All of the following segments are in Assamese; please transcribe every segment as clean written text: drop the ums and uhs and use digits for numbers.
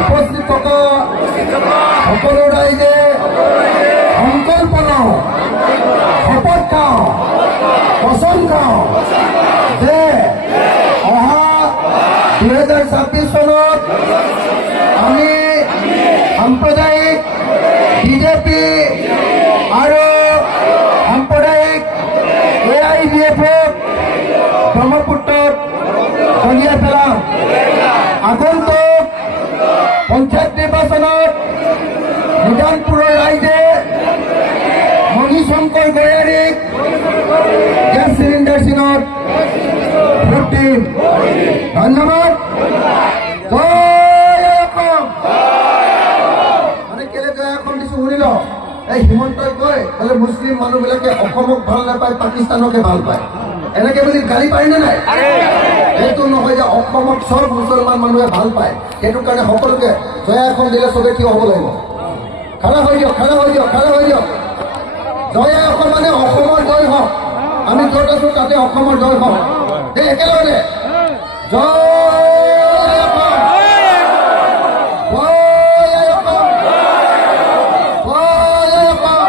উপস্থিত থকা সকলো ৰাইজে সংকল্প লওঁ, শপত খাওঁ, বচন খাওঁ যে অহা 2026 চনত আমি সাম্প্ৰদায়িক বিজেপি আৰু সাম্প্ৰদায়িক AIDF-ক ব্ৰহ্মপুত্ৰত দলিয়াই পেলাম। আগন্তুক পঞ্চায়ত নিৰ্বাচনত নিজানপুৰৰ ৰাইজে মণিশংকৰ গয়াৰীক গেছ চিলিণ্ডাৰ চিনত ভোট দিম। ধন্যবাদ। জয় অসম। মানে কেলে জয় অসম দিছো শুনি ল। এই হিমন্তই কয় বোলে মুছলিম মানুহবিলাকে অসমক ভাল নাপায়, পাকিস্তানকে ভাল পায়, এনেকে বুলি গালি পাৰিনে নাই? সেইটো নহয় যে অসমত চব মুছলমান মানুহে ভাল পায়, সেইটো কাৰণে সকলোকে জয়া এখন দিলে চবে থিয় হ'ব লাগিব। খাৰা হৈ দিয়ক, খাৰা হৈ দিয়ক, খাৰা হৈ দিয়ক। জয়া এখন মানে অসমৰ জয় হওক, আমি য'ত আছো তাতে অসমৰ জয় হওক। দে একেলগে জয় অসম, জয় অসম, জয় অসম,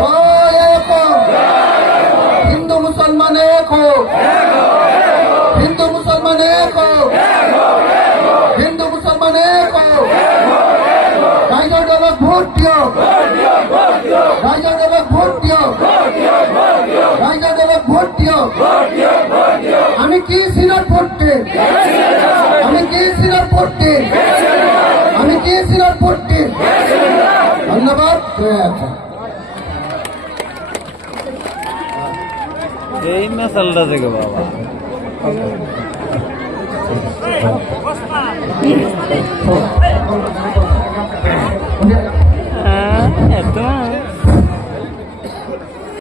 জয় অসম। হিন্দু মুছলমান এক হোক, হিন্দু মুছলমান এক হোক, হিন্দু মুছলমান এক হোক। ৰাইজৰ দলক ভোট দিয়ক, ৰাইজৰ দলক ভোট দিয়ক, ৰাইজৰ দলক ভোট দিয়ক। আমি কি চিনত ভোট দিম, আমি কি চিনত ভোট দিম, আমি কি চিনত ভোট দিম। ধন্যবাদ। এই মেসালটা থেকে বাবা